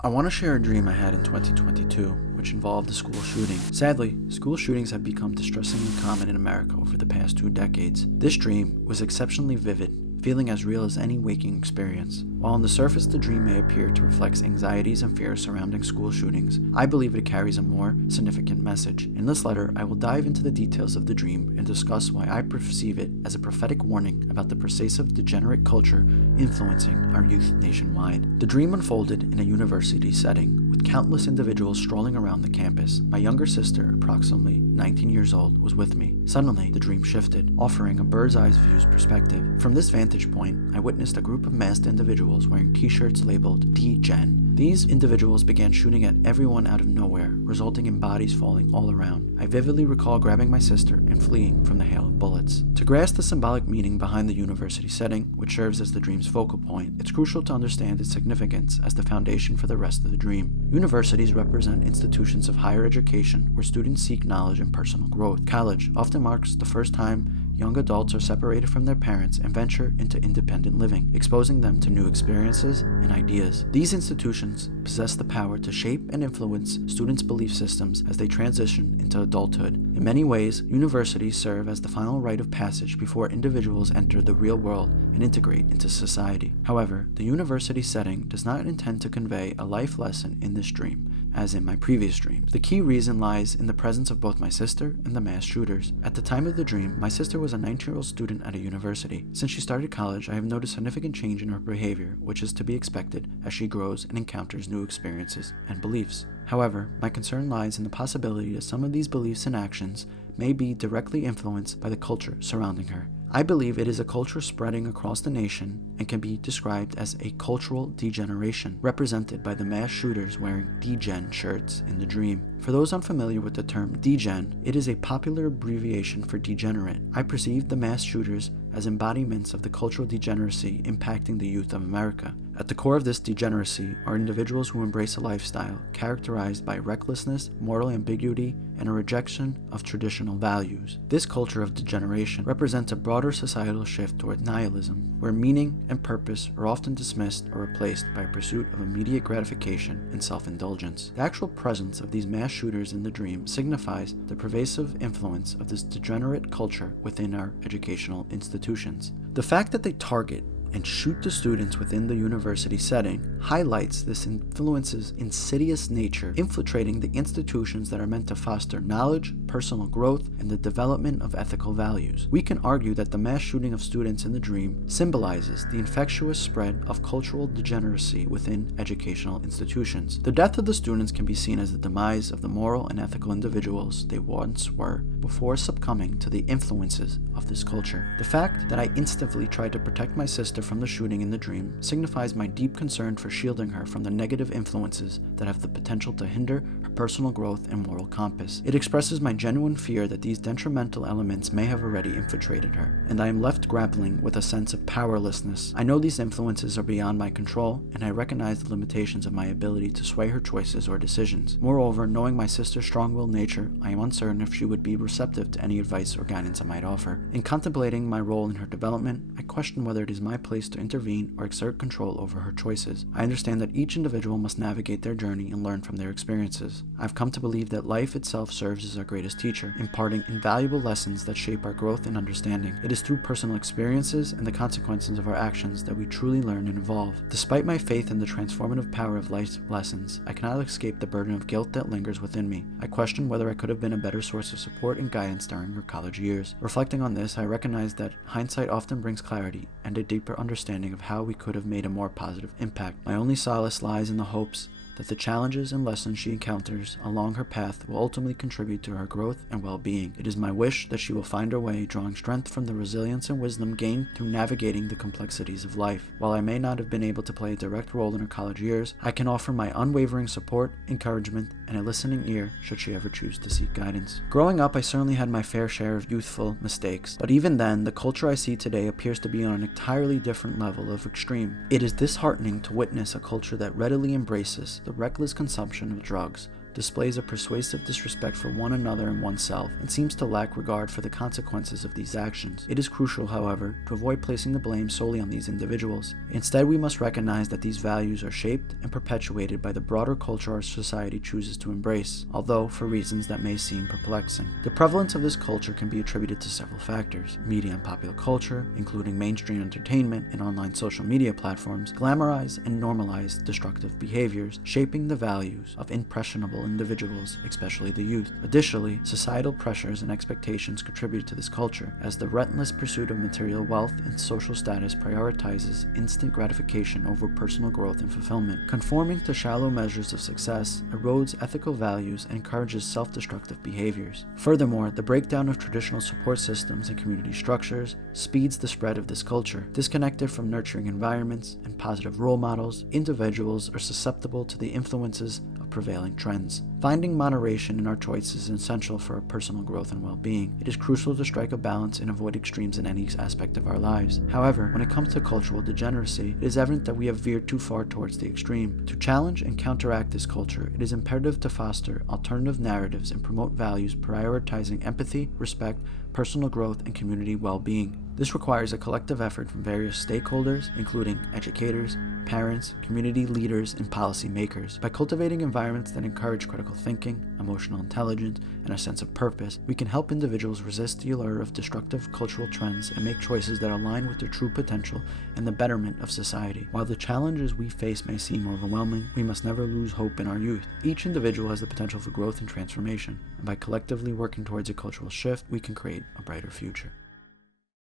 I want to share a dream I had in 2022, which involved a school shooting. Sadly, school shootings have become distressingly common in America over the past 2 decades. This dream was exceptionally vivid, feeling as real as any waking experience. While on the surface the dream may appear to reflect anxieties and fears surrounding school shootings, I believe it carries a more significant message. In this letter, I will dive into the details of the dream and discuss why I perceive it as a prophetic warning about the pervasive degenerate culture influencing our youth nationwide. The dream unfolded in a university setting, with countless individuals strolling around the campus. My younger sister, approximately 19 years old, was with me. Suddenly, the dream shifted, offering a bird's-eye view perspective. From this vantage point, I witnessed a group of masked individuals wearing t-shirts labeled Degen. These individuals began shooting at everyone out of nowhere, resulting in bodies falling all around. I vividly recall grabbing my sister and fleeing from the hail of bullets. To grasp the symbolic meaning behind the university setting, which serves as the dream's focal point, it's crucial to understand its significance as the foundation for the rest of the dream. Universities represent institutions of higher education where students seek knowledge and personal growth. College often marks the first time young adults are separated from their parents and venture into independent living, exposing them to new experiences and ideas. These institutions possess the power to shape and influence students' belief systems as they transition into adulthood. In many ways, universities serve as the final rite of passage before individuals enter the real world and integrate into society. However, the university setting does not intend to convey a life lesson in this dream, as in my previous dreams. The key reason lies in the presence of both my sister and the mass shooters. At the time of the dream, my sister was a 19-year-old student at a university. Since she started college, I have noticed significant change in her behavior, which is to be expected as she grows and encounters new experiences and beliefs. However, my concern lies in the possibility that some of these beliefs and actions may be directly influenced by the culture surrounding her. I believe it is a culture spreading across the nation and can be described as a cultural degeneration, represented by the mass shooters wearing Degen shirts in the dream. For those unfamiliar with the term Degen, it is a popular abbreviation for degenerate. I perceive the mass shooters as embodiments of the cultural degeneracy impacting the youth of America. At the core of this degeneracy are individuals who embrace a lifestyle characterized by recklessness, moral ambiguity, and a rejection of traditional values. This culture of degeneration represents a broader societal shift toward nihilism, where meaning and purpose are often dismissed or replaced by a pursuit of immediate gratification and self-indulgence. The actual presence of these mass shooters in the dream signifies the pervasive influence of this degenerate culture within our educational institutions. The fact that they target and shoot the students within the university setting highlights this influence's insidious nature, infiltrating the institutions that are meant to foster knowledge, personal growth, and the development of ethical values. We can argue that the mass shooting of students in the dream symbolizes the infectious spread of cultural degeneracy within educational institutions. The death of the students can be seen as the demise of the moral and ethical individuals they once were before succumbing to the influences of this culture. The fact that I instinctively tried to protect my sister from the shooting in the dream signifies my deep concern for shielding her from the negative influences that have the potential to hinder her personal growth and moral compass. It expresses my genuine fear that these detrimental elements may have already infiltrated her, and I am left grappling with a sense of powerlessness. I know these influences are beyond my control, and I recognize the limitations of my ability to sway her choices or decisions. Moreover, knowing my sister's strong-willed nature, I am uncertain if she would be receptive to any advice or guidance I might offer. In contemplating my role in her development, I question whether it is my place to intervene or exert control over her choices. I understand that each individual must navigate their journey and learn from their experiences. I've come to believe that life itself serves as our greatest teacher, imparting invaluable lessons that shape our growth and understanding. It is through personal experiences and the consequences of our actions that we truly learn and evolve. Despite my faith in the transformative power of life's lessons, I cannot escape the burden of guilt that lingers within me. I question whether I could have been a better source of support and guidance during her college years. Reflecting on this, I recognize that hindsight often brings clarity and a deeper understanding of how we could have made a more positive impact. My only solace lies in the hopes that the challenges and lessons she encounters along her path will ultimately contribute to her growth and well-being. It is my wish that she will find her way, drawing strength from the resilience and wisdom gained through navigating the complexities of life. While I may not have been able to play a direct role in her college years, I can offer my unwavering support, encouragement, and a listening ear should she ever choose to seek guidance. Growing up, I certainly had my fair share of youthful mistakes, but even then, the culture I see today appears to be on an entirely different level of extreme. It is disheartening to witness a culture that readily embraces the reckless consumption of drugs, displays a persuasive disrespect for one another and oneself, and seems to lack regard for the consequences of these actions. It is crucial, however, to avoid placing the blame solely on these individuals. Instead, we must recognize that these values are shaped and perpetuated by the broader culture our society chooses to embrace, although for reasons that may seem perplexing. The prevalence of this culture can be attributed to several factors. Media and popular culture, including mainstream entertainment and online social media platforms, glamorize and normalize destructive behaviors, shaping the values of impressionable individuals, especially the youth. Additionally, societal pressures and expectations contribute to this culture, as the relentless pursuit of material wealth and social status prioritizes instant gratification over personal growth and fulfillment. Conforming to shallow measures of success erodes ethical values and encourages self-destructive behaviors. Furthermore, the breakdown of traditional support systems and community structures speeds the spread of this culture. Disconnected from nurturing environments and positive role models, individuals are susceptible to the influences of prevailing trends. Finding moderation in our choices is essential for our personal growth and well-being. It is crucial to strike a balance and avoid extremes in any aspect of our lives. However, when it comes to cultural degeneracy, it is evident that we have veered too far towards the extreme. To challenge and counteract this culture, it is imperative to foster alternative narratives and promote values prioritizing empathy, respect, personal growth, and community well-being. This requires a collective effort from various stakeholders, including educators, parents, community leaders, and policymakers. By cultivating environments that encourage critical thinking, emotional intelligence, and a sense of purpose, we can help individuals resist the allure of destructive cultural trends and make choices that align with their true potential and the betterment of society. While the challenges we face may seem overwhelming, we must never lose hope in our youth. Each individual has the potential for growth and transformation, and by collectively working towards a cultural shift, we can create a brighter future.